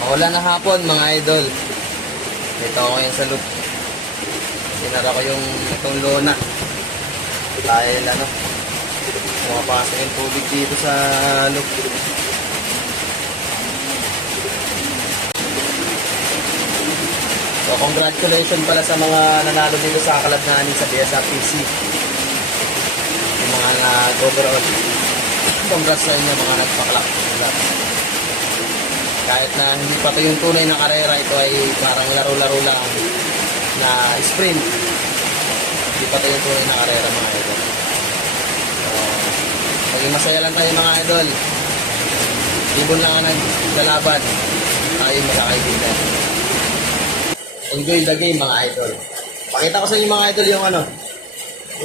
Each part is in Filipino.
Maulan na hapon mga idol. Dito ako ngayon sa loop. Sinara ko yung itong lona. Dahil pumapasok yung tubig dito sa loop. So congratulations pala sa mga nanalo dito sa Kaladnanin sa BSRPC. Yung mga overall. Congrats sa inyo mga nagpaklak. Kahit na hindi pa ito yung tunay na karera, ito ay parang laro-laro lang na sprint. Hindi pa ito yung tunay na karera mga idol. So, maging masaya lang tayo mga idol. Ibon lang ang naglalaban. Tayo magkakaibigan. Enjoy the game mga idol. Pakita ko sa inyo mga idol yung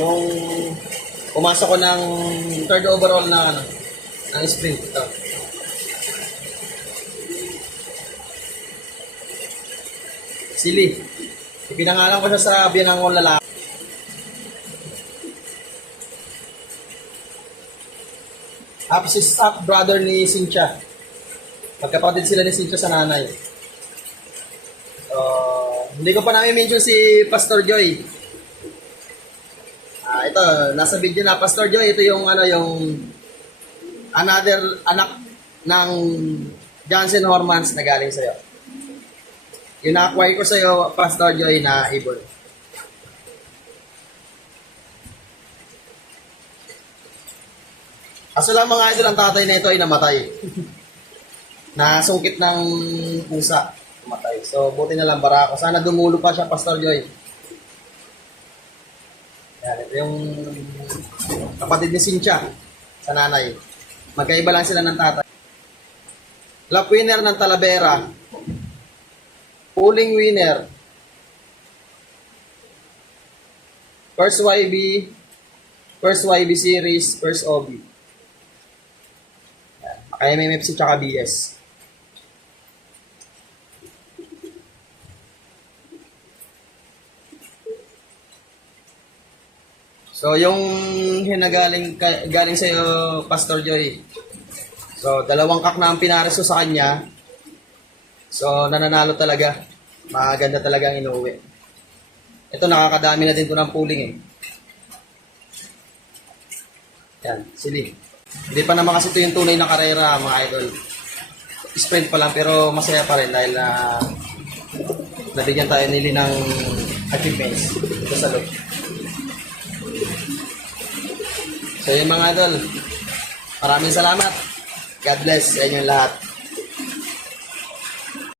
yung pumasok ko ng third overall na ng sprint ito. Sili. Ipinangalan ko siya sa biyanang kong lalaki. Half brother ni Cynthia. Magkapatid sila ni Cynthia sa nanay. Hindi ko pa namin-mention si Pastor Joy. Ito, nasa video na Pastor Joy. Ito yung yung another anak ng Johnson Hormans na galing sa'yo. Yung na-acquire ko sa'yo, Pastor Joy, na ibon. Kaso lang mga idol, ang tatay na ito ay namatay. Nasungkit ng pusa. Namatay. So, buti na lang bara ako. Sana dumulo pa siya, Pastor Joy. Yan, ito yung kapatid ni Cynthia sa nanay. Magkaiba lang sila ng tatay. Lap winner ng Talavera. Pulling winner. First YB series, first OB. Kaya may MFC tsaka BS. So, yung galing sa iyo, Pastor Joy. So, 2 kak na ang pinares ko sa kanya. So, nananalo talaga. Maganda talaga ang inuwi. Ito, nakakadami na din ito ng pooling eh. Yan, sili. Hindi pa naman kasi ito yung tunay na karera, mga idol. Sprint pa lang, pero masaya pa rin dahil nabigyan tayo nili ng achievements dito sa loob. So, yung mga idol, maraming salamat. God bless sa inyong lahat.